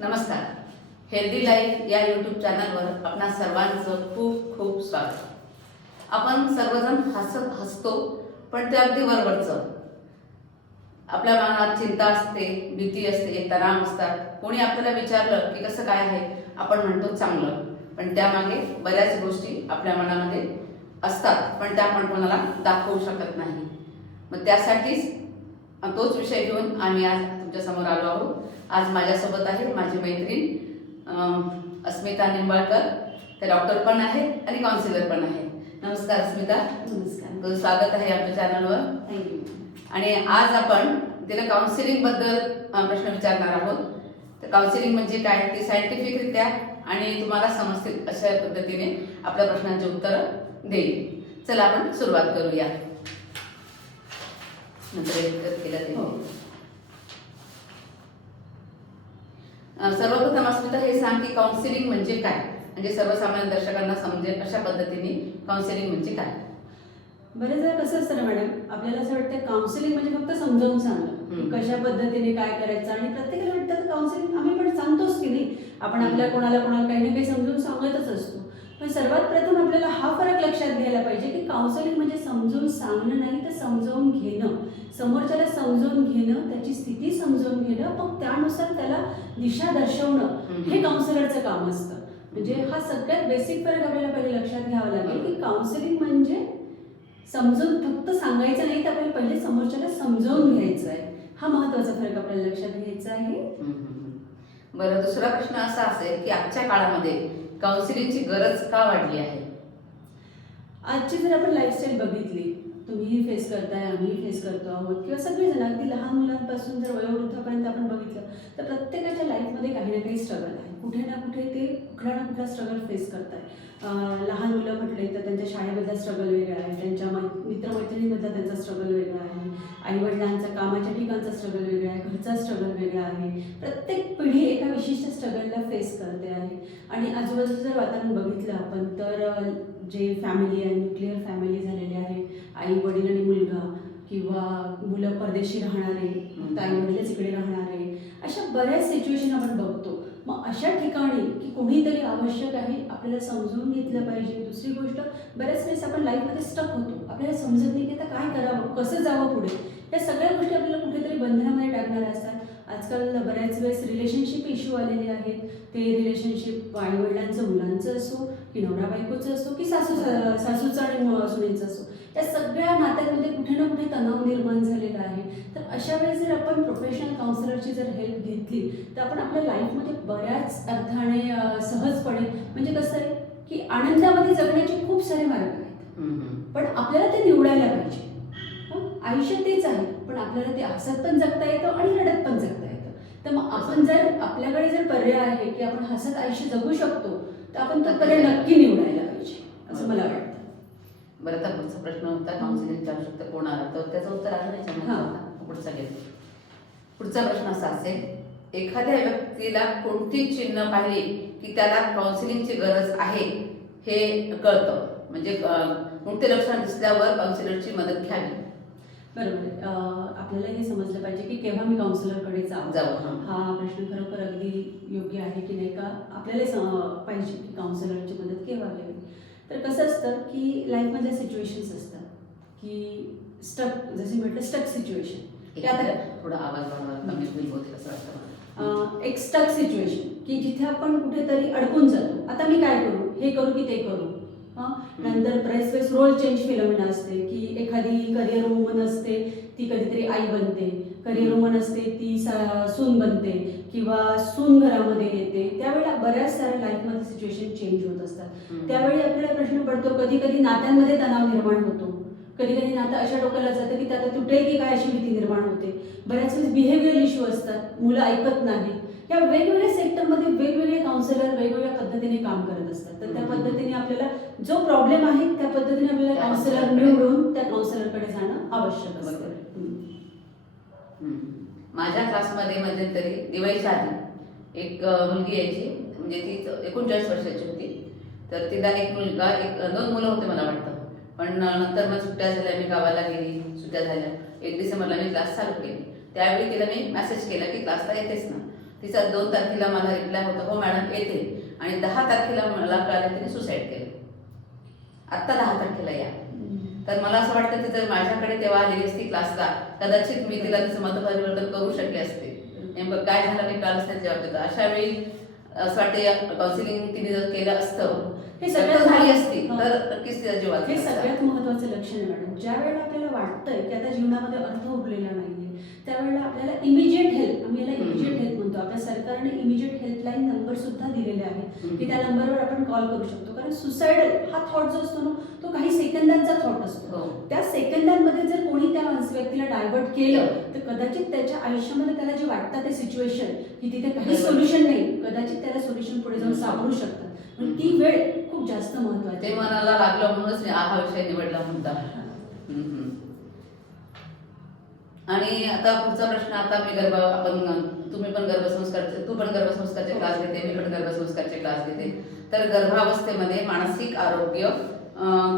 नमस्कार. Healthy life या YouTube चॅनलवर आपणा सर्वांचं खूप खूप स्वागत. आपण सर्वजण हसतो, पण ते अगदी वरवरचं. आपल्या मनात चिंता असते, भीती असते, तणाव असतात. कोणी आपल्याला विचारलं की कसं काय आहे, आपण म्हणतो चांगलं, पण त्यामागे बऱ्याच गोष्टी आपल्या मनामध्ये असतात, पण त्या आपण कोणाला दाखवू शकत नाही. मग त्यासाठीच तोच विषय घेऊन आम्ही आज तुमच्यासमोर आलो आहोत. आज माझ्यासोबत आहे माझी मैत्रीण अस्मिता निंबाळकर. ते डॉक्टर पण आहेत आणि काउन्सिलर पण आहे. नमस्कार अस्मिता. नमस्कार. तुझं स्वागत आहे आमच्या चॅनलवर. थँक्यू. आणि आज आपण तिला काउन्सिलिंग बद्दल प्रश्न विचारणार आहोत. तर काउन्सिलिंग म्हणजे काय ते सायंटिफिकरित्या आणि तुम्हाला समजतील अशा पद्धतीने आपल्या प्रश्नांची उत्तरं देईल. चला आपण सुरुवात करूया. सर्वप्रथम अस्मिता हे सांग की काउन्सिलिंग म्हणजे काय, म्हणजे सर्वसामान्य दर्शकांना समजेल अशा पद्धतीने काउन्सिलिंग म्हणजे काय. बरेच वेळा कसं असतं ना मॅडम, आपल्याला असं वाटतं काउन्सिलिंग म्हणजे फक्त समजावून सांगणं, कशा पद्धतीने काय करायचं. आणि प्रत्येकाला वाटतं काउन्सिलिंग आम्ही पण सांगतोच की नाही, आपण आपल्या कोणाला काही ना काही समजून सांगतच असतो. पण सर्वात प्रथम आपल्याला हा फरक लक्षात घ्यायला पाहिजे की काउन्सिलिंग म्हणजे समजून सांगणं नाही, तर समजावून घेणं. समोरच्याला समजावून घेणं, त्याची स्थिती समजावून घेणं, मग त्यानुसार त्याला दिशा दर्शवणं हे काउन्सिलरचं काम असतं. म्हणजे हा सगळ्यात बेसिक फरक आपल्याला पहिले लक्षात घ्यावा लागेल की काउन्सिलिंग म्हणजे समजून फक्त सांगायचं नाही, तर आपल्याला पहिले समोरच्याला समजावून घ्यायचं आहे. हा महत्त्वाचा फरक आपल्याला लक्षात घ्यायचा आहे. बरं, दुसरा प्रश्न असा असेल की आजच्या काळामध्ये काउन्सिलिंगची गरज का वाढली आहे. आजची जर आपण लाईफस्टाईल बघितली, तुम्हीही फेस करताय, आम्हीही फेस करतो आहोत, किंवा सगळेजण अगदी लहान मुलांपासून जर वयोवृद्धापर्यंत आपण बघितलं तर प्रत्येकाच्या लाईफमध्ये काही ना काही स्ट्रगल आहे. कुठे ना कुठे ते कुठला ना कुठला स्ट्रगल फेस करताय. लहान मुलं म्हटले तर त्यांच्या शाळेमधला स्ट्रगल वेगळा आहे, त्यांच्या मित्रमैत्रिणीमधला त्यांचा स्ट्रगल वेगळा आहे, आईवडिलांचा कामाच्या ठिकाणचा स्ट्रगल वेगळा आहे, घरचा स्ट्रगल वेगळा आहे. प्रत्येक पिढी एका विशिष्ट स्ट्रगलला फेस करते आहे. आणि आजूबाजूचं जर वातावरण बघितलं आपण तर जे फॅमिली आहे, न्यूक्लिअर फॅमिली झालेली आहे, आई वडील आणि मुलगा, किंवा मुलं परदेशी राहणारे, आई वडीलच इकडे राहणारे, अशा बऱ्याच सिच्युएशन आपण बघतो. मग अशा ठिकाणी की कोणीतरी आवश्यक आहे, आपल्याला समजून घेतलं पाहिजे. दुसरी गोष्ट, बऱ्याच वेळेस आपण लाईफमध्ये स्टक होतो, आपल्याला समजत नाही की आता काय करावं, कसं जावं पुढे. या सगळ्या गोष्टी आपल्याला कुठेतरी बंधनामध्ये टाकणाऱ्या असतात. आजकाल बऱ्याच वेळेस रिलेशनशिप इश्यू आलेले आहेत. ते रिलेशनशिप आईवडिलांचं मुलांचं असो, की नवरा बायकोचं असो, की सासूचं आणि सुनेचं असो, या सगळ्या नात्यांमध्ये कुठे ना कुठे तणाव निर्माण झालेला आहे. तर अशा वेळेस जर आपण प्रोफेशनल काउन्सिलरची जर हेल्प घेतली तर आपण आपल्या लाईफमध्ये बऱ्याच अर्थाने सहजपणे, म्हणजे कसं आहे की आनंदामध्ये जगण्याचे खूप सारे मार्ग आहेत, पण आपल्याला ते निवडायला पाहिजे. आयुष्य तेच आहे, पण आपल्याला ते हसत पण जगता येतं आणि रडत पण जगता येतं. तर मग आपण जर आपल्याकडे जर पर्याय आहे की आपण हसत आयुष्य जगू शकतो, तर आपण तो पर्याय नक्की निवडायला पाहिजे असं मला वाटतं. बरं, तर पुढचा प्रश्न होता काउन्सिलिंगची आवश्यकता कोणाला, तर त्याचं उत्तर आहे नाही. पुढचा प्रश्न असा असेल, एखाद्या व्यक्तीला कोणती चिन्ह पाहिली की त्याला काउन्सिलिंगची गरज आहे हे कळतं, म्हणजे कोणते लक्षण दिसल्यावर काउन्सिलरची मदत घ्यावी. बरोबर. आपल्याला हे समजलं पाहिजे की केव्हा मी काउन्सिलरकडे जाऊ. हा प्रश्न खरोखर अगदी योग्य आहे की नाही का. आपल्याला पाहिजे की काउन्सिलरची मदत केव्हा घ्यावी. तर कसं असतं की लाईफमध्ये सिच्युएशन्स असतात की स्टक, जसे म्हटलं स्टक सिच्युएशन, थोडा आवाज कमी होईल होते असं वाटतं. एक स्टक सिच्युएशन की जिथे आपण कुठेतरी अडकून जातो. आता मी काय करू, हे करू की ते करू. नंतर बरेच वेळेस रोल चेंज फिनॉमिना असते की एखादी करिअर वुमन असते, ती कधीतरी आई बनते. करिअर वुमन असते, ती सून बनते, किंवा सून घरामध्ये येते. त्यावेळेला बऱ्याच साऱ्या लाईफमध्ये सिच्युएशन चेंज होत असतात. त्यावेळी आपल्याला प्रश्न पडतो, कधी कधी नात्यांमध्ये तणाव निर्माण होतो, कधी कधी नातं अशा डोक्याला जातं की त्यात तुटेल की काय अशी भीती निर्माण होते. बऱ्याच वेळेस बिहेवियरल इश्यू असतात, मुलं ऐकत नाहीत. या वेगवेगळ्या सेक्टरमध्ये वेगवेगळे काउन्सिलर वेगवेगळ्या पद्धतीने काम करत असतात. तर त्या पद्धतीने आपल्याला जो प्रॉब्लेम आहे त्या पद्धतीने आपल्याला काउन्सिलर निवडून त्या काउन्सिलरकडे जाणं आवश्यक असतं. माझ्या क्लासमध्ये मध्यंतरी दिवाळीच्या आधी एक मुलगी यायची, म्हणजे ती 39 वर्षाची होती. तर तिला एक मुलगा, दोन मुलं होते मला वाटतं. पण नंतर मग सुट्ट्या झाल्या, मी गावाला गेली, सुट्ट्या झाल्या. 1 डिसेंबरला मी क्लास चालू केली. त्यावेळी तिला मी मेसेज केला की क्लासला येतेस ना. तिचा 2 तारखेला मला रिप्लाय होता, हो मॅडम येते, आणि 10 तारखेला मला कळालं तिने सुसाईड केलं. आत्ता 10 तारखेला या. तर मला असं वाटतं की जर माझ्याकडे तेव्हा आलेली असती क्लासला, कदाचित मी तिला तिचं मतपरिवर्तन करू शकले असते. नेमकं काय झालं काही कळालंच नाही जवाब देतो. अशा वेळी असं वाटतं काउन्सिलिंग तिने जर केलं असतं, हे सगळं सगळ्यात झाली असती तर नक्कीच तिच्या जीवात हे सगळ्यात महत्त्वाचं लक्षण आहे मॅडम. ज्या वेळेला आपल्याला वाटतंय की आता जीवनामध्ये अर्थ उरलेला नाहीये, त्यावेळेला आपल्याला इमिजिएट हेल्प, आम्ही याला इमिजिएट हेल्प म्हणतो, आपल्या सरकारने इमिजिएट हेल्पलाईन नंबर सुद्धा दिलेले आहेत की त्या नंबरवर आपण कॉल करू शकतो. कारण सुसाइडल हा थॉट जो असतो ना, तो काही सेकंदांचा थॉट असतो. त्या सेकंदांमध्ये जर कोणी त्या व्यक्तीला डायव्हर्ट केलं तर कदाचित त्याच्या आयुष्यामध्ये त्याला जे वाटतं ते सिच्युएशन की तिथे काही सोल्युशन नाही, कदाचित त्याला सोल्युशन पुढे जाऊन सापडू शकतात. पण ती वेळ खूप जास्त महत्वाची. ते मनाला लागलं म्हणूनच मी हा विषय निवडला म्हणता. आणि आता पुढचा प्रश्न, आता मी तुम्ही पण गर्भसंस्कारचे, तू पण गर्भसंस्कारचे क्लास घेते, मी पण गर्भसंस्कारचे क्लास घेते. तर गर्भावस्थेमध्ये मानसिक आरोग्य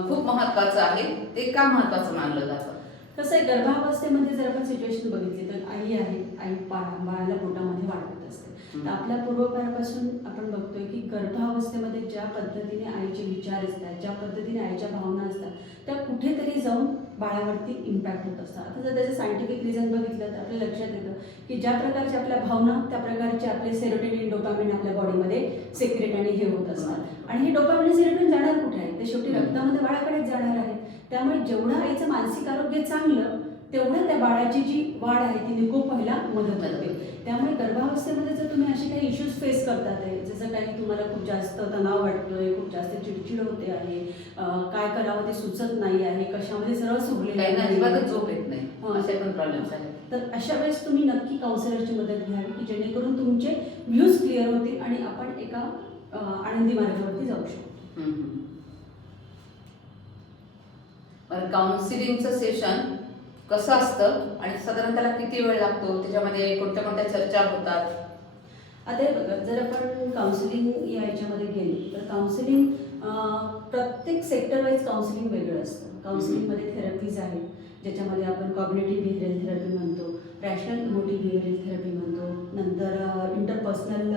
खूप महत्वाचं आहे. ते का महत्वाचं मानलं जातं? कसं आहे, गर्भावस्थेमध्ये जर आपण सिच्युएशन बघितली तर आई आहे, आई बाळाला पोटामध्ये वाढवत असते. तर आपल्या पूर्वकाळापासून आपण बघतोय की गर्भावस्थेमध्ये ज्या पद्धतीने आईचे विचार असतात, ज्या पद्धतीने आईच्या भावना असतात, त्या कुठेतरी जाऊन बाळावरती इम्पॅक्ट होत असतात. आता जर त्याचं सायंटिफिक रिझन बघितलं तर आपल्या लक्षात येतं की ज्या प्रकारच्या आपल्या भावना, त्या प्रकारचे आपले सेरोटोनिन, डोपामिन आपल्या बॉडीमध्ये सेक्रेट आणि हे होत असतात. आणि हे डोपामिन सेरोटोनिन जाणार कुठे आहे? ते शेवटी रक्तामध्ये बाळाकडेच जाणार आहे. त्यामुळे जेवढं आईचं मानसिक आरोग्य चांगलं, तेवढं त्या बाळाची जी वाढ आहे ती निकोप व्हायला मदत होते. त्यामुळे गर्भावस्थेमध्ये जर तुम्ही असे काही इश्यूज फेस करतात आहे, जसं काही तुम्हाला खूप जास्त तणाव वाटतोय, खूप जास्त चिडचिड होते आहे, काय करावं ते सुचत नाही आहे, कशामध्ये सरळ सुगलेलं अजिबातच झोप येत नाही, असे पण प्रॉब्लेम्स आहेत. तर अशा वेळेस तुम्ही नक्की काउन्सिलरची मदत घ्यावी की जेणेकरून तुमचे व्ह्यूज क्लिअर होतील आणि आपण एका आनंदी मार्गावरती जाऊ शकतो. काउन्सिलिंगचं सेशन कसं असतं आणि साधारण त्याला किती वेळ लागतो? त्याच्यामध्ये कोणत्या कोणत्या चर्चा होतात? आता हे बघा, जर आपण काउन्सिलिंग या ह्याच्यामध्ये गेलो तर काउन्सिलिंग प्रत्येक सेक्टर वाईज काउन्सिलिंग वेगळं असतं. काउन्सिलिंगमध्ये थेरपीज आहेत, ज्याच्यामध्ये आपण कॉग्निटिव्ह बिहेवियरल थेरपी म्हणतो, रॅशनल इमोटिव्ह बिहेवियरल थेरपी म्हणतो, नंतर इंटरपर्सनल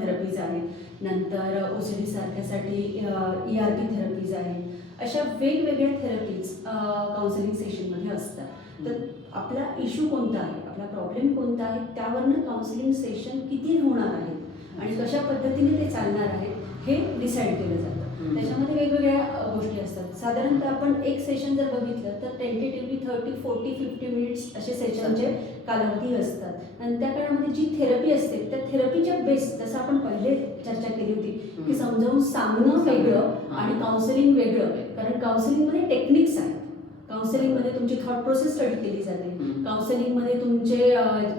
थेरपीज आहेत, नंतर OCD सारख्यासाठी ERP थेरपीज आहेत. अशा वेगवेगळ्या थेरपीज काउन्सिलिंग सेशनमध्ये असतात. तर आपला इश्यू कोणता आहे, आपला प्रॉब्लेम कोणता आहे, त्यावरनं काउन्सिलिंग सेशन किती होणार आहे आणि कशा पद्धतीने ते चालणार आहे हे डिसाईड केलं जातं. त्याच्यामध्ये वेगवेगळ्या गोष्टी असतात. साधारणतः आपण एक सेशन जर बघितलं तर टेंटेटिव्हली 30, 40, 50 मिनिट्स असे सेशनचे कालावधी असतात. आणि त्या काळामध्ये जी थेरपी असते त्या थेरपीच्या बेस, जसं आपण पहिले चर्चा केली होती की समजावून सांगणं वेगळं आणि काउन्सिलिंग वेगळं. कारण काउन्सिलिंगमध्ये टेक्निक्स आहेत, काउन्सिलिंगमध्ये तुमची थॉट प्रोसेस स्टडी केली जाते, काउन्सिलिंगमध्ये तुमचे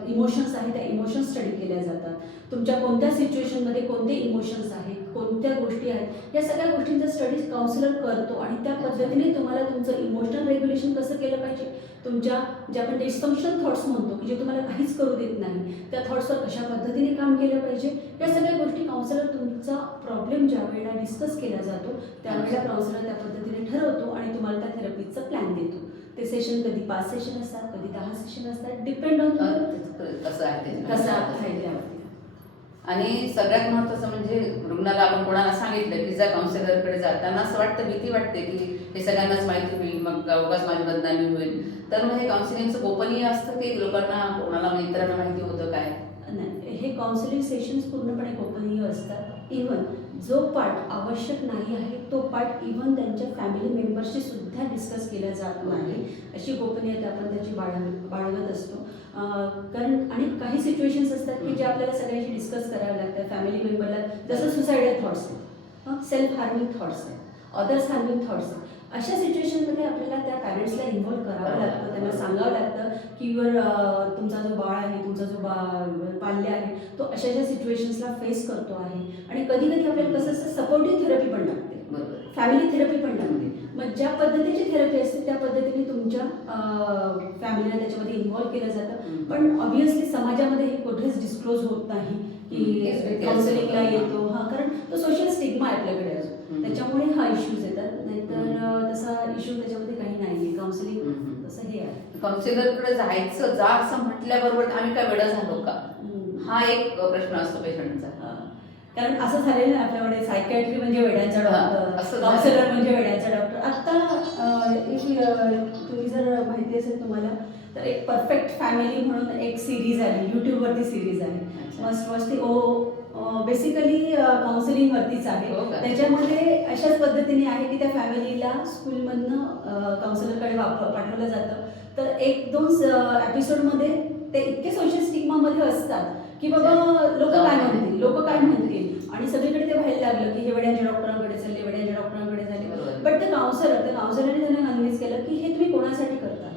इमोशन्स आहेत त्या इमोशन्स स्टडी केल्या जातात, तुमच्या कोणत्या सिच्युएशनमध्ये कोणते इमोशन्स आहेत, कोणत्या गोष्टी आहेत, या सगळ्या गोष्टींचा स्टडी काउन्सिलर करतो. आणि त्या पद्धतीने तुम्हाला तुमचं इमोशनल रेग्युलेशन कसं केलं पाहिजे, तुमच्या जे आपण डिस्फंक्शनल थॉट्स म्हणतो की जे तुम्हाला काहीच करू देत नाही, त्या थॉट्सवर कशा पद्धतीने काम केलं पाहिजे, या सगळ्या गोष्टी काउन्सिलर तुमचा प्रॉब्लेम ज्या वेळेला डिस्कस केला जातो त्यावेळेला काउन्सिलर त्या पद्धतीने ठरवतो आणि तुम्हाला त्या थेरपीचा प्लॅन देतो. ते सेशन कधी 5 सेशन असतात, कधी 10 सेशन असतात, डिपेंड ऑन कसं आहे त्यावरती. आणि सगळ्यात महत्त्वाचं म्हणजे रुग्णाला आपण कोणाला सांगितलं की जा काउन्सिलरकडे जा, त्यांना असं वाटतं, भीती वाटते की हे सगळ्यांनाच माहिती होईल, मग उगाच माझी बदनामी होईल. तर मग हे काउन्सिलिंगचं गोपनीय असतं की लोकांना, कोणाला इतरांना माहिती होतं काय? नाही, हे काउन्सिलिंग सेशन्स पूर्णपणे गोपनीय असतात. इव्हन जो पार्ट आवश्यक नाही आहे तो पार्ट इव्हन त्यांच्या फॅमिली मेंबर्सशी सुद्धा डिस्कस केला जात नाही, अशी गोपनीयता आपण त्याची बाळगत असतो. कारण आणि काही सिच्युएशन्स असतात की जे आपल्याला सगळ्यांशी डिस्कस करावे लागतात फॅमिली मेंबरला, जसं सुसायडल थॉट्स आहेत, सेल्फ हार्मिंग थॉट्स आहेत, अदर्स हार्मिंग थॉट्स आहेत. अशा सिच्युएशनमध्ये आपल्याला त्या पॅरेंट्सला इन्व्हॉल्व करावं लागतं, त्यांना सांगावं लागतं की तुमचा जो बाळ आहे, तुमचा जो पाल्य आहे तो अशा अशा सिच्युएशन्सला फेस करतो आहे. आणि कधी कधी आपल्याला कसं असतं, सपोर्टिव्ह थेरपी पण लागते, फॅमिली थेरपी पण लागते. मग ज्या पद्धतीची थेरपी असते त्या पद्धतीने तुमच्या फॅमिलीला त्याच्यामध्ये इन्व्हॉल्व केलं जातं. पण ऑब्व्हियसली समाजामध्ये हे कुठेच डिस्क्लोज होत नाही की काउन्सिलिंगला येतो, कारण तो सोशल स्टिग्मा आहे आपल्याकडे अजून, त्याच्यामुळे हा इश्यूज येतात. नाहीतर तसा इश्यू त्याच्यामध्ये काही नाही आहे. काउन्सिलिंग तसं हे आहे, काउन्सिलरकडे जायचं जा असं म्हटल्याबरोबर आम्ही काय वेडा झालो का, हा एक प्रश्न असतो पेशंटचा. कारण असं झालेलं आहे आपल्याकडे, सायकॅट्री म्हणजे वेड्यांचा असं डॉक्टर, झालं. काउन्सिलर म्हणजे वेड्यांचा डॉक्टर. आता तुम्ही जर माहिती असेल तुम्हाला, तर एक परफेक्ट फॅमिली म्हणून एक सिरीज आहे, यूट्यूबवरती सिरीज आहे. अच्छा. मस्त ती बेसिकली काउन्सिलिंगवरतीच आहे. हो का? त्याच्यामध्ये अशाच पद्धतीने आहे की त्या फॅमिलीला स्कूलमधनं काउन्सिलरकडे पाठवलं जातं. तर 1-2 एपिसोडमध्ये ते इतके सोशल स्टिग्मामध्ये असतात की बाबा लोक काय म्हणतील, लोक काय म्हणतील, आणि सगळीकडे ते व्हायला लागलं की हे वेड्यांच्या डॉक्टरांकडे चालले, वेड्यांच्या डॉक्टरांकडे झाले. बरोबर. बट ते काउन्सिलरने त्यांना कन्व्हिन्स केलं की हे तुम्ही कोणासाठी करता,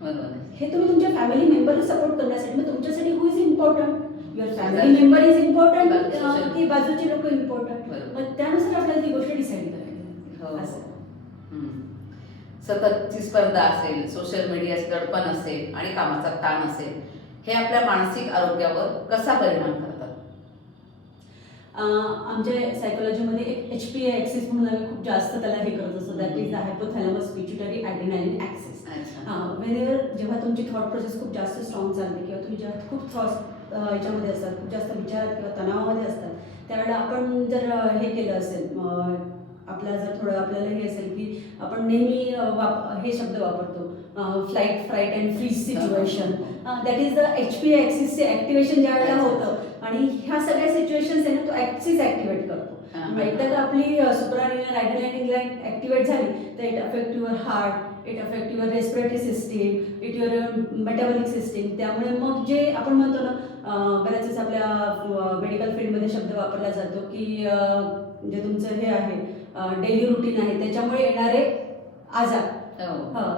बरोबर आहे. हे तुम्ही तुमच्या फॅमिली मेंबरला सपोर्ट करण्यासाठी. मग तुमच्यासाठी who is important, your family member is important की बाजूचे लोक इम्पॉर्टंट. बरोबर. मग त्यानुसार आपल्याला ती गोष्ट डिसाईड करायची हो. असं. सततची स्पर्धा असेल, सोशल मीडियाचं दडपण असेल आणि कामाचा ताण असेल, हे आपल्या मानसिक आरोग्यावर कसा परिणाम करतात? आमच्या सायकोलॉजीमध्ये एक HPA ॲक्सिस म्हणून आम्ही खूप जास्त त्याला हे करत असतो. That is the hypothalamus pituitary adrenaline axis. जेव्हा तुमची थॉट प्रोसेस खूप जास्त स्ट्रॉंग चालते किंवा तुम्ही जेव्हा खूप थॉट्स याच्यामध्ये असतात, खूप जास्त विचारात किंवा तणावामध्ये असतात, त्यावेळेला आपण जर हे केलं असेल, आपल्याला जर थोडं आपल्याला हे असेल की आपण नेहमी हे शब्द वापरतो, flight, fright and freeze situation. That is the HPA ॲक्सिसचे ॲक्टिवेशन ज्या वेळेला होतं, आणि ह्या सगळ्या सिच्युएशन्स आहे ना तो ॲक्सिस ॲक्टिवेट करतो. एकदा का आपली सुप्रानिनल ॲड्रेनालिन ग्लँड ॲक्टिवेट झाली तर it affect your heart, it affect your respiratory system, it your metabolic system. त्यामुळे मग जे आपण म्हणतो ना, बऱ्याच वेळेस आपल्या मेडिकल फील्डमध्ये शब्द वापरला जातो की जे तुमचं हे आहे डेली रुटीन आहे त्याच्यामुळे येणारे आजार,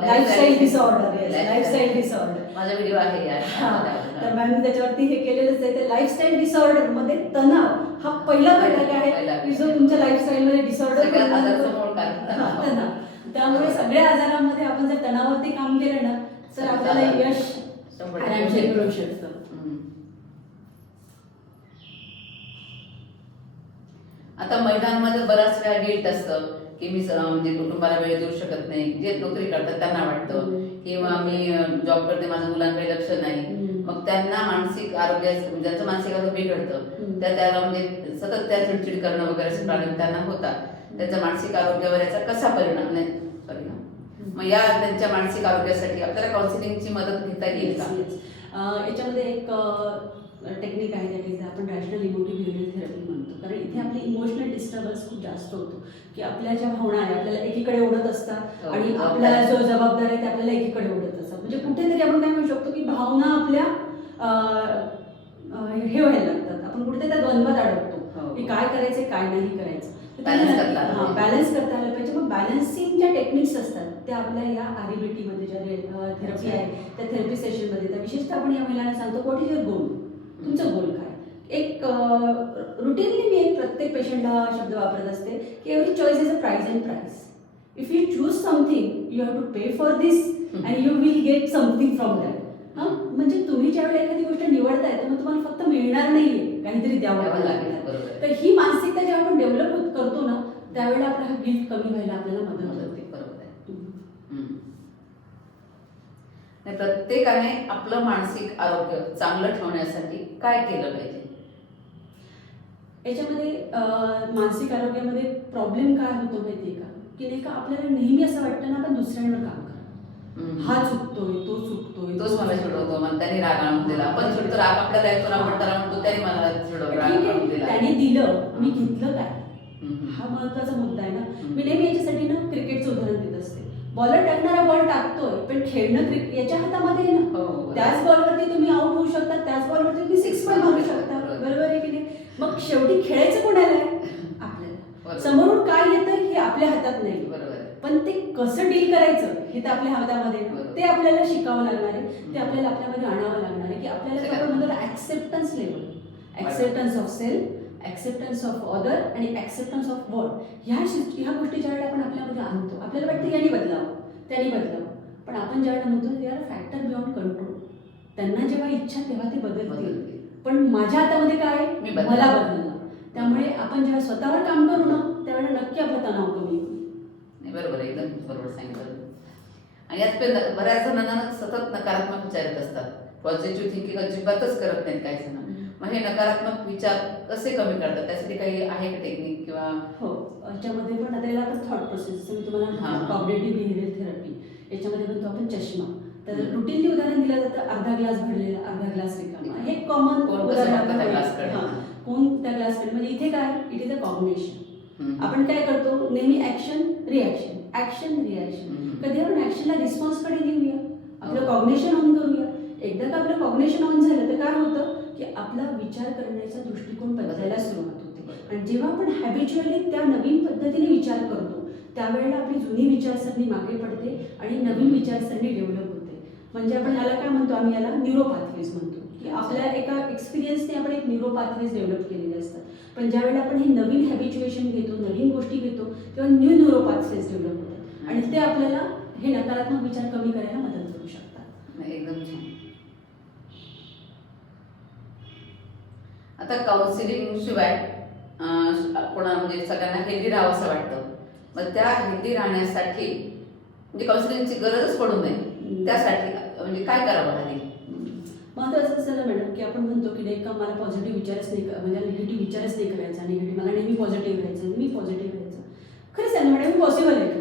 लाईफस्टाईल डिसऑर्डर. लाईफस्टाईल डिसऑर्डर माझा व्हिडिओ आहे यार. तर मॅम त्याच्यावरती हे केलेलंच आहे. तर लाईफस्टाईल डिसऑर्डर मध्ये तणाव हा पहिला घटक आहे की जो तुमच्या लाईफस्टाईल मध्ये डिसऑर्डर तणाव. त्यामुळे सगळ्या आजारांमध्ये आपण जर तणावावरती काम केलं ना तर आपल्याला यश मिळू शकतं. आता महिलांमध्ये बराच वेळा गिल्ट असतं की मी म्हणजे कुटुंबाला वेळ देऊ शकत नाही. जे नोकरी करतात त्यांना वाटतं किंवा मी जॉब करते, माझ्या मुलांकडे लक्ष नाही. मग त्यांना मानसिक आरोग्य, ज्यांचं मानसिक आरोग्य बिघडतं त्याला म्हणजे सतत त्या चिडचिड करणं वगैरे असे प्रॉब्लेम त्यांना होतात. त्यांच्या मानसिक आरोग्यावर याचा कसा परिणाम नाही मग या त्यांच्या मानसिक आरोग्यासाठी आपल्याला काउन्सिलिंगची मदत घेता येईल का? याच्यामध्ये एक टेक्निक आहे, त्याची आपण रॅशनल इमोटिव्ह बिहेवियर थेरपी म्हणतो. कारण इथे आपली इमोशनल डिस्टर्बन्स खूप जास्त होतो की आपल्या ज्या भावना आहे आपल्याला एकीकडे ओढत असतात आणि आपल्याला जो जबाबदार आहे ते आपल्याला एकीकडे ओढत असतात. म्हणजे कुठेतरी आपण काय म्हणू शकतो की भावना आपल्या हे व्हायला लागतात, आपण कुठेतरी त्या द्वंद्वात अडकतो की काय करायचं काय नाही करायचं. बॅलन्स करता आलं पाहिजे. मग बॅलन्सिंगच्या टेक्निक्स असतात त्या आपल्या या REBT मध्ये ज्या थेरपी आहे त्या थेरपी सेशनमध्ये, त्या विशेषतः आपण या महिलांना सांगतो व्हॉट इज युअर गोल, तुमचं गोल काय. एक रुटीनली मी एक प्रत्येक पेशंटला शब्द वापरत असते की every choice is a prize and price. If you choose something you have to pay for this and you will get something from that. म्हणजे तुम्ही ज्यावेळेला एखादी गोष्ट निवडताय तर मग तुम्हाला फक्त मिळणार नाहीये, काहीतरी द्यावं लागेल. तर ही मानसिकता जेव्हा आपण डेव्हलप करतो ना त्यावेळेला आपला हा गिल्ट कमी व्हायला आपल्याला मदत होते. बरोबर आहे. प्रत्येकाने आपलं मानसिक आरोग्य चांगलं ठेवण्यासाठी काय केलं पाहिजे? याच्यामध्ये मानसिक आरोग्यामध्ये प्रॉब्लेम काय होतो माहितीये का, की नाही का आपल्याला नेहमी असं वाटतं ना आपण दुसऱ्यांवर काम करा, हा चुकतोय तो चुकतोय, तोच मला चिडवतो, मग त्याने राग आणून दिला. आपण चिडतो, राग आपल्याला येतो, आपण त्याला म्हणतो त्याने मला चिडवलं, राग आणून दिला. त्याने दिलं, मी घेतलं काय, हा महत्वाचा मुद्दा आहे ना. मी नेहमी याच्यासाठी ना क्रिकेटचं उदाहरण देत असते. बॉलर टाकणारा बॉल टाकतोय पण खेळणं याच्या हातामध्ये आहे ना. त्याच बॉलवरती तुम्ही आउट होऊ शकता, त्याच बॉलवरती तुम्ही 6 पण मारू शकता. बरोबर आहे की नाही. मग शेवटी खेळायचं कोणाला आहे, आपल्याला. समोरून काय येतं हे आपल्या हातात नाही, पण ते कसं डील करायचं हे तर आपल्या हातामध्ये, ते आपल्याला शिकावं लागणार आहे, ते आपल्याला आपल्यामध्ये आणावं लागणार आहे. की आपल्याला आपण म्हणतो acceptance level, acceptance of self, acceptance of other आणि ऍक्सेप्टन्स ऑफ वर्ल्ड. ह्या गोष्टी ज्यावेळेला आपण आपल्यामध्ये आणतो, आपल्याला वाटतं यांनी बदलावं त्यांनी बदलावं, पण आपण ज्यावेळेला म्हणतो they are factor beyond control. त्यांना जेव्हा इच्छा तेव्हा ते बदलतील, पण माझ्या हातामध्ये काय, मला बदलणं. त्यामुळे आपण जेव्हा स्वतःवर काम करू ना त्यावेळेला नक्की आपला तणाव कमी होईल. बरोबर, एकदम बरोबर सांगितलं. आणि यात बऱ्याच जणांना सतत नकारात्मक विचार येत असतात, पॉझिटिव्ह थिंकिंग अजिबातच करत नाहीत काही जण. मग हे नकारात्मक विचार कसे कमी करतात, त्यासाठी काही आहे का टेक्निक किंवा? हो, याच्यामध्ये पण आता याला आपण थॉट प्रोसेस, जसं मी तुम्हाला हां. कॉग्निटिव्ह बिहेवियर थेरपी, याच्यामध्ये म्हणतो आपण चष्मा. तर हम्म. रुटीनली उदाहरण दिलं जातं, अर्धा ग्लास भरलेला, अर्धा ग्लास रिकामा. हे कॉमन कोण कसं उदाहरण बघतं त्या आपण ग्लासकडे? हां, कोण त्या ग्लासकडे, म्हणजे इथे काय, इट इज अ कॉम्बिनेशन. हम्म. आपण काय करतो नेहमी, ऍक्शन रिॲक्शन, ऍक्शन रिॲक्शन. हम्म. कधी आपण ऍक्शनला रिस्पॉन्सकडे नेऊया, आपलं हो. कॉग्निशन ऑन करूया. एकदा का आपलं कॉग्निशन ऑन झालं तर काय होतं की आपला विचार करण्याचा दृष्टिकोन बदलायला सुरुवात होते. आणि जेव्हा आपण हॅबिच्युअली त्या नवीन पद्धतीने विचार करतो त्यावेळेला आपली जुनी विचारसरणी मागे पडते आणि नवीन विचारसरणी डेव्हलप होते. म्हणजे आपण याला काय म्हणतो, आम्ही याला न्यूरो पाथवेज म्हणतो, की आपल्या एका एक्सपिरियन्सने आपण एक न्यूरो पाथवेज डेव्हलप केलेले असतात. पण ज्यावेळेला आपण हे नवीन हॅबिच्युएशन घेतो, नवीन गोष्टी घेतो, तेव्हा न्यू न्यूरो पाथवेज डेव्हलप होतात आणि ते आपल्याला हे नकारात्मक विचार कमी करायला मदत करू शकतात. नाही, एकदम छान. आता काउन्सिलिंग शिवाय कोणा म्हणजे सगळ्यांना हेल्दी राहावं असं वाटतं. मग त्या हेल्दी राहण्यासाठी म्हणजे काउन्सिलिंगची गरजच पडू नये, त्यासाठी म्हणजे काय करावं आधी? महत्त्वाचं असं ना मॅडम, की आपण म्हणतो की नाही का मला पॉझिटिव्ह विचारच नाही, म्हणजे निगेटिव्ह विचारच नाही करायचा, निगेटिव्ह, मला नेहमी पॉझिटिव्ह राहायचं, मी पॉझिटिव्ह राहायचं. खरंच आहे ना मॅडम, पॉसिबल आहे का?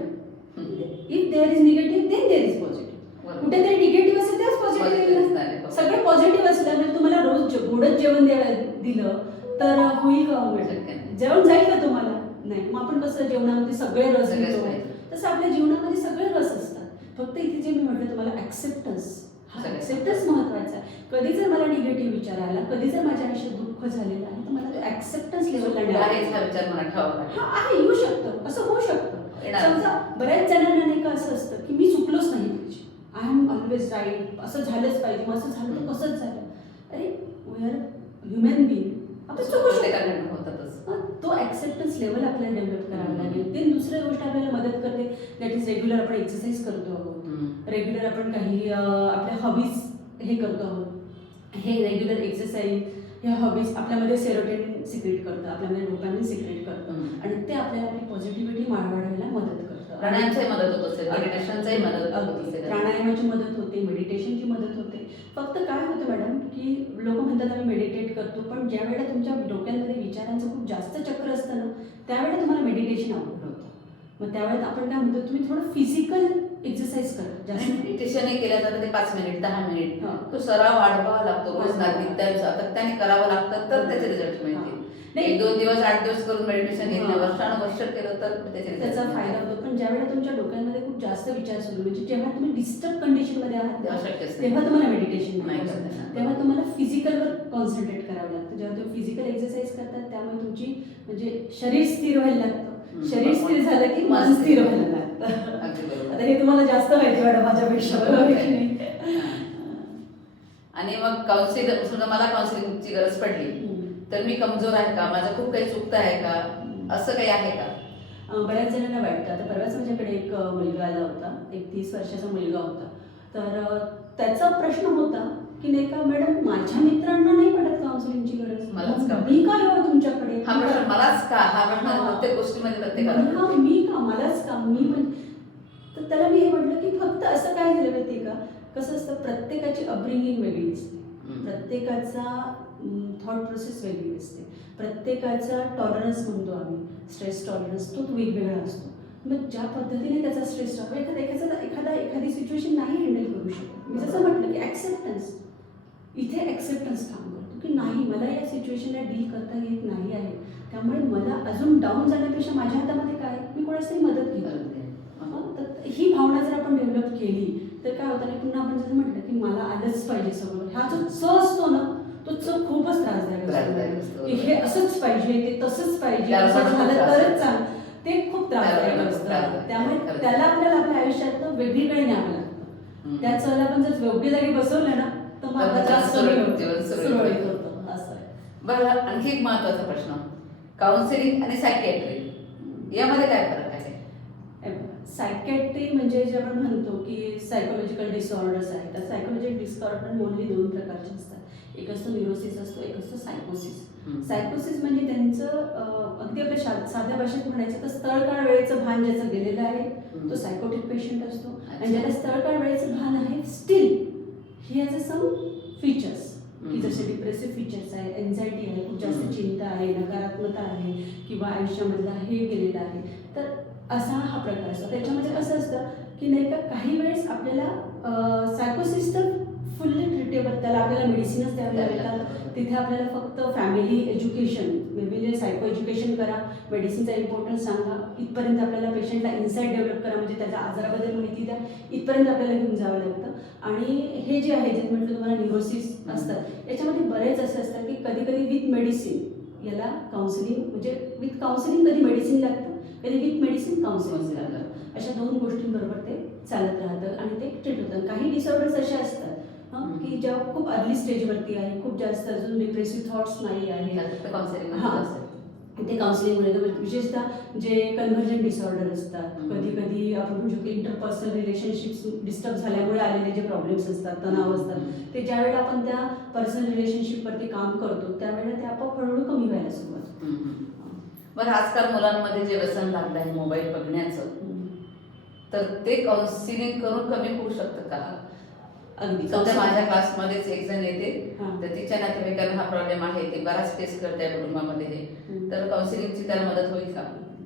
If there is negative then there is positive. कुठेतरी निगेटिव्ह असेल त्याच पॉझिटिव्ह. सगळे पॉझिटिव्ह असल्यामुळे तुम्हाला रोज गोडच जेवण दिलं तर होईल का मॅडम? जेवण जाईल का तुम्हाला? नाही. मग आपण कसं जेवणामध्ये सगळे रस घेतो, तसं आपल्या जीवनामध्ये सगळे रस असतात. फक्त इथे जे मी म्हटलं तुम्हाला ऍक्सेप्टन्स, हा ऍक्सेप्टन्स महत्वाचा आहे. कधी जर मला निगेटिव्ह विचार आला, कधी जर माझ्या आयुष्यात दुःख झालेलं आहे, तर मला तो ऍक्सेप्टन्स लेवलला विचार मला ठेवावा हा आहे, येऊ शकतं, असं होऊ शकतं. समजा बऱ्याच जणांना नाही का असं असतं की मी चुकलोच नाही पाहिजे, आय एम ऑलवेज राईट, असं झालंच पाहिजे, मग असं झालं तर कसंच झालं. अरे वी आर ह्युमन बिईंग, आपण चुकू शकतो. तो ऍक्सेप्टन्स लेवल आपल्याला डेव्हलप करावा लागेल. ते दुसरी गोष्ट आपल्याला मदत करते, दॅट इज रेग्युलर आपण एक्सरसाइज करतो आहोत, रेग्युलर आपण काही आपल्या हॉबीज हे करतो आहोत. हे रेग्युलर एक्सरसाइज, ह्या हॉबीज आपल्यामध्ये सेरोटोनिन सिक्रेट करतं, आपल्यामध्ये डोपामिन सिक्रेट करतं आणि ते आपल्याला आपली पॉझिटिव्हिटी वाढवायला मदत करतं. प्राणायामची मदत होत असेल, मेडिटेशनची मदत होत असेल, प्राणायामाची मदत होते, मेडिटेशनची मदत होते. फक्त काय होतं मॅडम की लोक म्हणतात आम्ही मेडिटेट करतो, पण ज्या वेळेला तुमच्या डोक्यामध्ये विचारांचं खूप जास्त चक्र असतं ना, त्यावेळेला तुम्हाला मेडिटेशन अवघड होतं. मग त्यावेळेला आपण काय म्हणतो, तुम्ही थोडं फिजिकल एक्सरसाइज करा. जास्त मेडिटेशन केलं जातं ते 5 मिनिट 10 मिनिट, तो सराव वाढवावा लागतो, रोज सातत्याने करावं लागतं तर त्याचे रिझल्ट मिळतील. 1-2 दिवस 8 दिवस करून मेडिटेशन घेतलं, वर्षानुवर्ष केलं तर त्याचा फायदा होतो. पण ज्यावेळेला तुमच्या डोक्यामध्ये खूप जास्त विचार सुरू, म्हणजे जेव्हा तुम्ही डिस्टर्ब कंडिशन मध्ये आहात तेव्हा तुम्हाला मेडिटेशन नाही करत, तेव्हा तुम्हाला फिजिकलवर कॉन्सन्ट्रेट करावं लागतं. जेव्हा तुम्ही फिजिकल एक्सरसाइज करतात त्यामुळे तुमची म्हणजे शरीर स्थिर व्हायला लागतं. शरीर स्थिर झालं की मन स्थिर व्हायला लागतं. आता हे तुम्हाला जास्त माहिती मॅडम माझ्यापेक्षा. आणि मग काउन्सिलिंग, समजा मला काउन्सिलिंगची गरज पडली तर मी कमजोर आहे का, माझं खूप काही चुकतं आहे का, असं काही आहे का? बऱ्याच जणांना वाटतं. आता परवाच माझ्याकडे एक मुलगा आला होता, एक 30 वर्षाचा मुलगा होता. तर त्याचा प्रश्न होता की नाही का मॅडम, माझ्या मित्रांना नाही पडत काउन्सिलिंगची गरज, मी का येऊ तुमच्याकडे? हा प्रश्न मलाच का, हा प्रश्न प्रत्येक गोष्टीमध्ये प्रत्येकाला, हा मी का, मलाच का, मी म्हणजे. तर त्याला मी हे म्हटलं की फक्त असं काय झालं माहिती का, कसं असतं, प्रत्येकाची अपब्रिंगिंग वेगळी असते, प्रत्येकाचा थॉट प्रोसेस वेगळी असते, प्रत्येकाचा टॉलरन्स म्हणतो आम्ही, स्ट्रेस टॉलरन्स, तो वेगवेगळा असतो. मग ज्या पद्धतीने त्याचा स्ट्रेस एखादी सिच्युएशन नाही हँडल करू शकत. मी जसं म्हटलं की ऍक्सेप्टन्स, इथे ऍक्सेप्टन्स काम करतो की नाही, मला या सिच्युएशनला डील करता येत नाही आहे, त्यामुळे मला अजून डाऊन जाण्यापेक्षा माझ्या हातामध्ये काय, मी कोणाची मदत घेतो. तर ही भावना जर आपण डेव्हलप केली तर काय होतं, पुन्हा आपण जसं म्हटलं की मला आलंच पाहिजे सगळं, हा जो च असतो ना, तो च खूपच त्रासदायक असतो की हे असंच पाहिजे, ते तसंच पाहिजे, असं झालं तरच चांगलं, ते खूप त्रासदायक असतं. त्यामुळे त्याला आपल्याला आपल्या आयुष्यात वेगळीकडे न्यावं लागतं. त्या चला आपण जर योग्य जागी बसवलं ना तर मग आपला त्रास सुरळीत होतो. असं आहे. बरं, आणखी एक महत्वाचा प्रश्न, काउन्सिलिंग आणि सायकियाट्री यामध्ये काय फरक आहे? सायकॅट्री म्हणजे जे आपण म्हणतो की सायकोलॉजिकल डिसऑर्डर्स आहेत, तर सायकोलॉजिकल डिसऑर्डर मोस्टली 2 प्रकारचे असतात. एक असतो न्यूरोसिस असतो, एक असतो सायकोसिस. सायकोसिस म्हणजे त्यांचं अगदी आपल्या साध्या भाषेत म्हणायचं तर स्थळकाळ वेळेचं भान ज्याचं गेलेलं आहे तो सायकोटिक पेशंट असतो. आणि ज्याला स्थळकाळ वेळेचं भान आहे still he has a some features, की जसे डिप्रेसिव्ह फीचर्स आहे, आहे, नकारात्मकता आहे किंवा आयुष्यामधला हे गेलेलं आहे, तर असा हा प्रकार असतो. त्याच्यामध्ये कसं असतं की नाही का काही वेळेस आपल्याला सायकोसिस तर फुल्ली ट्रीटेबल, त्याला आपल्याला मेडिसिनच द्यावी लागतात. तिथे आपल्याला फक्त फॅमिली एज्युकेशन, वेगवेगळे सायको एज्युकेशन करा, मेडिसिनचा इम्पॉर्टन्स सांगा, इथपर्यंत आपल्याला पेशंटला इन्साईट डेव्हलप करा, म्हणजे त्याच्या आजाराबद्दल माहिती द्या, इथपर्यंत आपल्याला घेऊन जावं लागतं. आणि हे जे आहे जे म्हटलं तुम्हाला न्यूरोसिस असतात, याच्यामध्ये बरेच असे असतात की कधी कधी विथ मेडिसिन याला काउन्सिलिंग, म्हणजे विथ काउन्सिलिंग कधी मेडिसिन लागतं, कधी विथ मेडिसिन काउन्सिलिंग लागतं. अशा दोन गोष्टींबरोबर ते चालत राहतं आणि ते ट्रीट होतं. काही डिसऑर्डर्स असे असतात की ज्या खूप अर्ली स्टेजवरती आहे, खूप जास्त अजून डिप्रेसिव्ह थॉट्स नाही आहे, ते काउन्सिलिंगमुळे, विशेषतः जे कन्व्हर्जन डिसऑर्डर असतात, कधी कधी आपण म्हणू शकतो इंटरपर्सनल रिलेशनशिप्स डिस्टर्ब झाल्यामुळे आलेले जे प्रॉब्लेम्स असतात, तणाव असतात, ते ज्यावेळेला आपण त्या पर्सनल रिलेशनशिपवरती काम करतो त्यावेळेला ते आपोआप हळूहळू कमी व्हायला सुरुवात होते. बरं, आजकाल मुलांमध्ये जे व्यसन लागलं आहे मोबाईल बघण्याचं, तर ते काउन्सिलिंग करून कमी होऊ शकतं का? अगदी सध्या माझ्या क्लासमध्येच एक जण येते, हां. तर तिच्या नातेवाईकांना हा प्रॉब्लेम आहे, ती बराच फेस करते कुटुंबामध्ये हे, तर काउन्सिलिंगची त्याला मदत होईल का?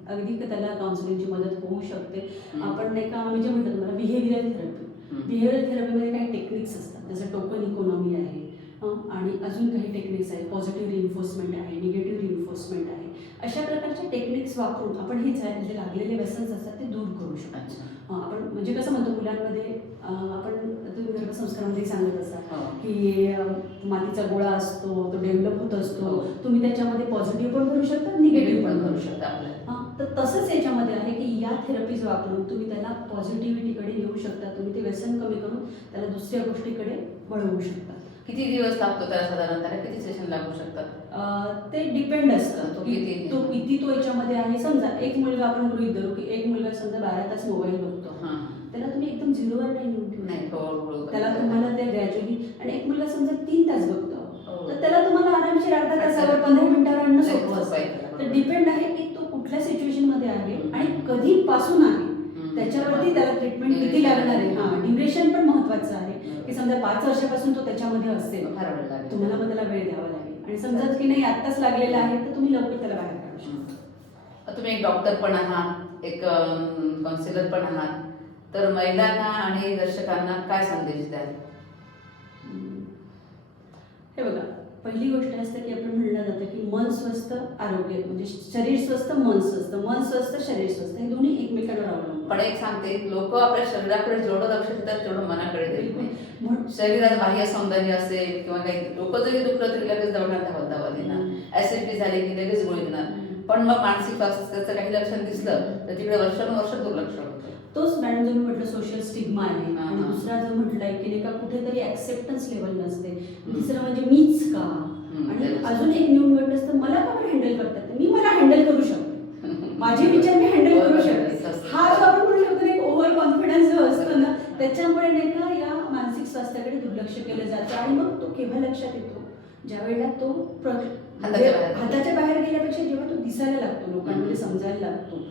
अगदी त्याला काउन्सिलिंगची मदत होऊ शकते. आपण नाही का म्हणजे म्हटलं तुम्हाला बिहेवियरल थेरपीमध्ये काही टेक्निक्स असतात, जसं टोकन इकॉनॉमी आहे आणि अजून काही टेक्निक्स आहेत, पॉझिटिव्ह रिइन्फोर्समेंट आहे, निगेटिव्ह रिइन्फोर्समेंट आहे. अशा प्रकारच्या टेक्निक्स वापरून आपण हे जे लागलेले व्यसन्स असतात ते दूर करू शकतो. आपण म्हणजे कसं म्हणतो मुलांमध्ये आपण तुम्ही गर्भसंस्कारामध्ये सांगत असा की मातीचा गोळा असतो, तो डेव्हलप होत असतो, तुम्ही त्याच्यामध्ये पॉझिटिव्ह पण करू शकता, निगेटिव्ह पण करू शकता. तर तसंच याच्यामध्ये आहे की या थेरपीज वापरून तुम्ही त्याला पॉझिटिव्हिटीकडे येऊ शकता, तुम्ही ते व्यसन कमी करून त्याला दुसऱ्या गोष्टीकडे वळवू शकता. किती दिवस लागतो त्याला साधारण, त्याला किती सेशन लागू शकतात? ते डिपेंड असतं तो की किती तो किती तो याच्यामध्ये आहे. समजा एक मुलगा आपण गृहीत धरू की एक मुलगा समजा 12 तास मोबाईल बघतो, त्याला तुम्ही एकदम झिरोवर नाही नेऊन ठेवू शकत. त्याला तुम्हाला ते ग्रॅज्युअली, आणि एक मुलगा समजा 3 तास बघतो, तर त्याला तुम्हाला आरामशीर अर्धा तासावर 15 मिनिटावर आणणं सोपं असतं. तर डिपेंड आहे की तो कुठल्या सिच्युएशन मध्ये आहे आणि कधीपासून आहे त्याच्यावरती त्याला ट्रीटमेंट किती लागणार आहे. ड्युरेशन पण महत्वाचं आहे की समजा 5 वर्षापासून तो त्याच्यामध्ये असेल, तुम्हाला मग त्याला वेळ द्यावा लागेल. आणि समजा की नाही आत्ताच लागलेला आहे तर तुम्ही लवकर त्याला बाहेर काढू शकता. तुम्ही एक डॉक्टर पण आहात, एक काउन्सिलर पण आहात, तर महिलांना आणि दर्शकांना काय संदेश द्याल? हे बघा, पहिली गोष्ट असते की आपण म्हणलं जातं की मन स्वस्थ आरोग्य, म्हणजे शरीर स्वस्थ मन स्वस्थ, मन स्वस्थ शरीर स्वस्थ, हे दोन्ही एकमेकांवर अवलंबून. पण एक सांगते, लोक आपल्या शरीराकडे जेवढं लक्ष देतात तेवढं मनाकडे देत नाही. शरीराचं बाह्य सौंदर्य असेल किंवा काही, लोक जरी दुखलं तरी लगेच दवाखान्यात धावा देणार, ऍसिडिटी झाली की लगेच गोळी देणार, पण मग मानसिक स्वास्थ्याचं काही लक्षण दिसलं तर तिकडे वर्षानुवर्ष दुर्लक्ष होतं. तोच मॅडम जो मी म्हटलं सोशल स्टिग्मा आहे, आणि दुसरा जो म्हटलाय की नाही का कुठेतरी ऍक्सेप्टन्स लेवल नसते, तिसरं म्हणजे मीच का, आणि अजून एक न्यून गट असतं मला का बरं हँडल करतात, मी मला हँडल करू शकते, माझे विचार मी हँडल करू शकते. हा जो आपण म्हणू शकतो एक ओव्हर कॉन्फिडन्स जो असतो ना, त्याच्यामुळे नाही का या मानसिक स्वास्थ्याकडे दुर्लक्ष केलं जातं. आणि मग तो केव्हा लक्षात येतो, ज्या वेळेला तो हाताच्या बाहेर गेल्यापेक्षा जेव्हा तो दिसायला लागतो, लोकांमध्ये समजायला लागतो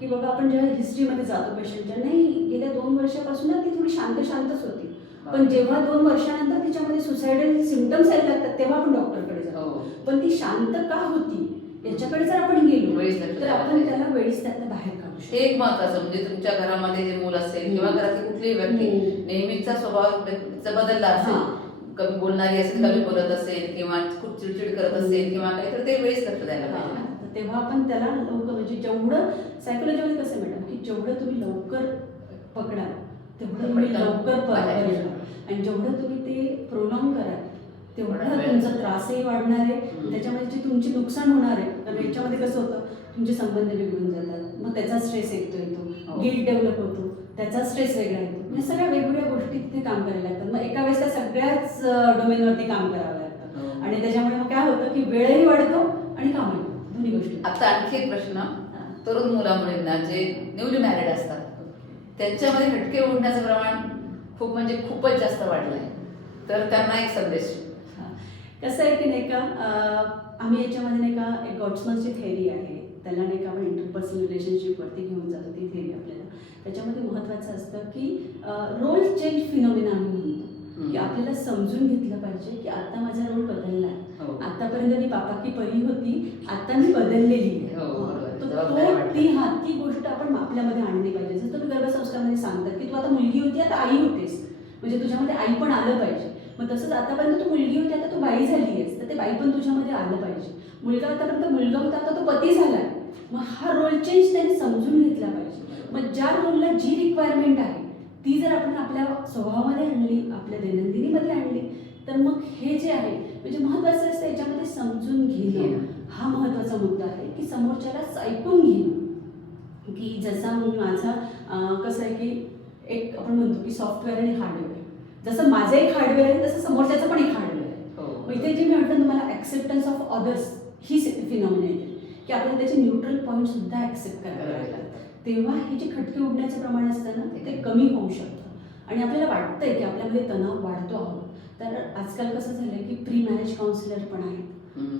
की बाबा आपण जेव्हा हिस्ट्रीमध्ये जातो पेशंटच्या, नाही गेल्या 2 वर्षापासून ती थोडी शांतच होती, पण जेव्हा 2 वर्षानंतर तिच्यामध्ये सुसायडल सिम्पटम्स यायला लागतात तेव्हा आपण डॉक्टरकडे जातो. पण ती शांत का होती याच्याकडे जर आपण गेलो तर आपण त्याला वेळीच त्यातनं बाहेर काढू शकतो. हे एक महत्वाचं, म्हणजे तुमच्या घरामध्ये जे मूल असेल किंवा घरातली कुठलीही व्यक्ती नेहमीचा स्वभाव बदलला असेल, कमी बोलणारी असेल, कमी बोलत असेल किंवा खूप चिडचिड करत असेल किंवा काही, तर ते वेळीच लक्ष द्यायला पाहिजे. तेव्हा आपण त्याला लवकर, म्हणजे जेवढं सायकोलॉजीमध्ये कसं मॅडम की जेवढं तुम्ही लवकर पकडाल तेवढं तुम्ही लवकर पकडाल, आणि जेवढं तुम्ही ते प्रोलॉंग कराल तेवढा तुमचा त्रासही वाढणार आहे, त्याच्यामध्ये जे तुमचे नुकसान होणार आहे. कारण याच्यामध्ये कसं होतं, तुमचे संबंध बिघडून जातात, मग त्याचा स्ट्रेस येतो, गिल्ट डेव्हलप होतो, त्याचा स्ट्रेस वेगळा येतो, या सगळ्या वेगवेगळ्या गोष्टी तिथे काम करायला लागतात. मग एका वेळेस त्या सगळ्याच डोमेनवरती काम करावं लागतं, आणि त्याच्यामुळे मग काय होतं की वेळही वाढतो आणि कामही होतं, दोन्ही गोष्टी. आता आणखी एक प्रश्न, तरुण मुला-मुलींना जे न्यूली मॅरिड असतात त्यांच्यामध्ये हटके उडण्याचं प्रमाण खूपच जास्त वाढलं आहे, तर त्यांना एक संदेश. कसं आहे की नाही का, आम्ही याच्यामध्ये नाही का एक गॉट्समनची थेअरी आहे, त्याला नाही का आपण इंटरपर्सनल रिलेशनशिपवरती घेऊन जातो ती थेअरी. आपल्याला त्याच्यामध्ये महत्त्वाचं असतं की रोल चेंज फिनॉमिना आम्ही म्हणतो की आपल्याला समजून घेतलं पाहिजे की आता माझा रोल बदलला आहे. आतापर्यंत आतापर्यंत मी पापा की परी होती, आता मी बदललेली आहे. हो, बरोबर. तर जबाबदारी वाटते. ती गोष्ट आपण आपल्यामध्ये आणली पाहिजे. जसं तुम्ही गर्भसंस्कारामध्ये सांगतात की तू आता मुलगी होती, आता आई होतेस, म्हणजे तुझ्यामध्ये आई पण आलं पाहिजे. मग तसंच आतापर्यंत तू मुलगी होती, आता तू बाई झाली आहेस, तर ते बाई पण तुझ्यामध्ये आलं पाहिजे. मुलगा आतापर्यंत मुलगा होता, आता तो पती झालाय. मग हा रोल चेंज त्याने समजून घेतला पाहिजे. मग ज्या रोलला जी रिक्वायरमेंट आहे ती जर आपण आपल्या स्वभावामध्ये आणली, आपल्या दैनंदिनीमध्ये आणली, तर मग हे जे आहे म्हणजे महत्त्वाचं असतं याच्यामध्ये समजून घेणं. हा महत्त्वाचा मुद्दा आहे की समोरच्यालाच ऐकून घेणं. की जसा माझा कसं आहे की एक आपण म्हणतो की सॉफ्टवेअर आणि हार्डवेअर, जसं माझं एक हार्डवेअर आहे तसं समोरच्याचं पण एक हार्डवेअर आहे. मग इथे जे मी म्हटलं तुम्हाला acceptance of others he phenomena येते की आपल्याला त्याचे न्यूट्रल पॉईंट सुद्धा ॲक्सेप्ट करावे लागतात. तेव्हा हे जे खटके उडण्याचं प्रमाण असतं ना ते कमी होऊ शकतं. आणि आपल्याला वाटतंय की आपल्यामध्ये तणाव वाढतो आहोत, तर आजकाल कसं झालंय की प्री मॅरेज काउन्सिलर पण आहेत,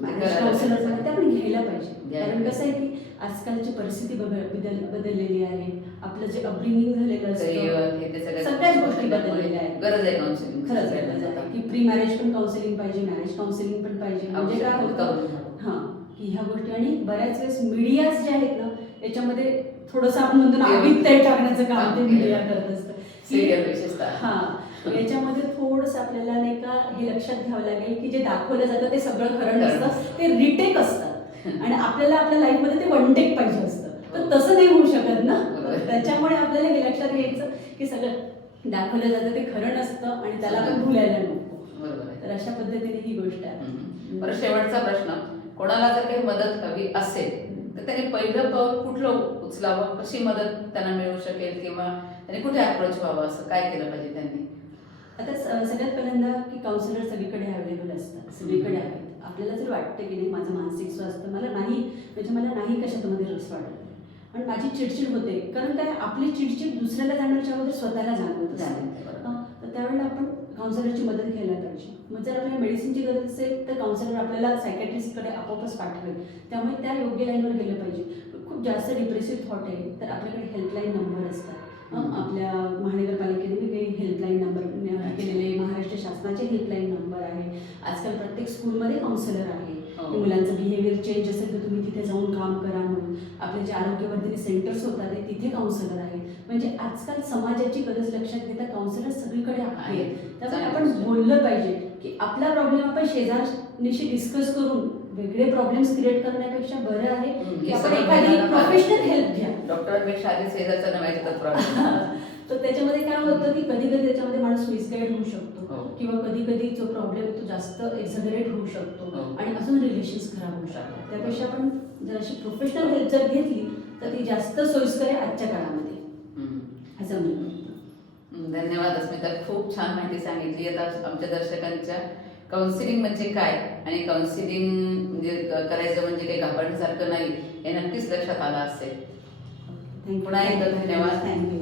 मॅरेज काउन्सिलर पण आहेत, ते आपण घ्यायला पाहिजे. कारण कसं आहे की आजकालची परिस्थिती बदललेली आहे. आपलं जे अपब्रिंगिंग झालेलं असतं, सगळ्याच गोष्टी बदललेल्या आहेत. गरज आहे काउन्सिलिंग. खरंच गरज आहे की प्री मॅरेज पण काउन्सिलिंग पाहिजे, मॅरेज काउन्सिलिंग पण पाहिजे. म्हणजे काय होतं हां की ह्या गोष्टी, आणि बऱ्याच वेळेस मीडियाज जे आहेत ना याच्यामध्ये थोडंसं आपण म्हणतो ना अवित्तय टाकण्याचं काम ते मीडिया करत असतं. हां, याच्यामध्ये थोडंसं आपल्याला नाही का हे लक्षात घ्यावं लागेल की जे दाखवलं जातं ते सगळं खरं नसतं, ते रिटेक असतात. आणि आपल्याला आपल्या लाईफमध्ये ते वन टेक पाहिजे असतं, तर तसं नाही होऊ शकत ना. त्याच्यामुळे आपल्याला हे लक्षात घ्यायचं की सगळं दाखवलं जातं ते खरं नसतं आणि त्याला आपण भुलायला नको. तर अशा पद्धतीने ही गोष्ट आहे. बरं, शेवटचा प्रश्न, कोणाला जर काही मदत हवी असेल तर त्याने पहिलं पाऊल कुठलं उचलावं, कशी मदत त्यांना मिळू शकेल, किंवा त्याने कुठे अप्रोच व्हावं, असं काय केलं पाहिजे त्यांनी? आता सगळ्यात पहिल्यांदा की काउन्सिलर सगळीकडे अवेलेबल असतात, सगळीकडे आहेत. आपल्याला जर वाटतं की नाही माझं मानसिक स्वास्थ्य मला नाही कशामध्ये रस वाटत आणि माझी चिडचिड होते, कारण काय आपली चिडचिड दुसऱ्याला जाणवण्याच्या अगोदर स्वतःला जाणवत असते. तर त्यावेळेला आपण काउन्सिलरची मदत घ्यायला पाहिजे. मग जर आपल्याला मेडिसिनची गरज असेल तर काउन्सिलर आपल्याला सायकॅट्रिस्टकडे आपोआपच पाठवेल, त्यामुळे त्या योग्य लाईनवर गेलं पाहिजे. खूप जास्त डिप्रेसिव्ह थॉट आहे तर आपल्याकडे हेल्पलाईन नंबर असतात. आपल्या महानगरपालिकेने काही हेल्पलाईन नंबर केलेले, महाराष्ट्र शासनाचे हेल्पलाईन नंबर आहे. आजकाल प्रत्येक स्कूलमध्ये काउन्सिलर आहे. मुलांचं बिहेवियर चेंज असेल तर तुम्ही तिथे जाऊन काम करा म्हणून. आपले जे आरोग्यवर्धिनी सेंटर्स होतात तिथे काउन्सिलर आहे. म्हणजे आजकाल समाजाची गरज लक्षात घेता काउन्सिलर सगळीकडे आहेत. त्यामुळे आपण बोललं पाहिजे की आपला प्रॉब्लेम आपण शेजारनीशी डिस्कस करून वेगळे प्रॉब्लेम्स क्रिएट करण्यापेक्षा बरं आहे की आपण एखादी प्रोफेशनल हेल्प घ्या. डॉक्टरांपेक्षा आधी शेजारचा नव्हायचा प्रॉब्लेम. तर त्याच्यामध्ये काय होतं की कधी कधी त्याच्यामध्ये माणूस मिसगाईड होऊ शकतो किंवा कधी कधी जो प्रॉब्लेम तो जास्त एक्झॅगरेट होऊ शकतो आणि अजून रिलेशन्स खराब होऊ शकतात. त्यापेक्षा आपण जर अशी प्रोफेशनल हेल्प जर घेतली तर ती जास्त सोयीस्कर आहे आजच्या काळामध्ये, असं मी म्हणतो. धन्यवाद अस्मिता, खूप छान माहिती सांगितली. आता आमच्या दर्शकांच्या काउन्सिलिंग म्हणजे काय आणि काउन्सिलिंग म्हणजे करायचं म्हणजे काही घाबरण्यासारखं नाही हे नक्कीच लक्षात आलं असेल. थँक्यू. पुन्हा एकदा धन्यवाद. थँक्यू.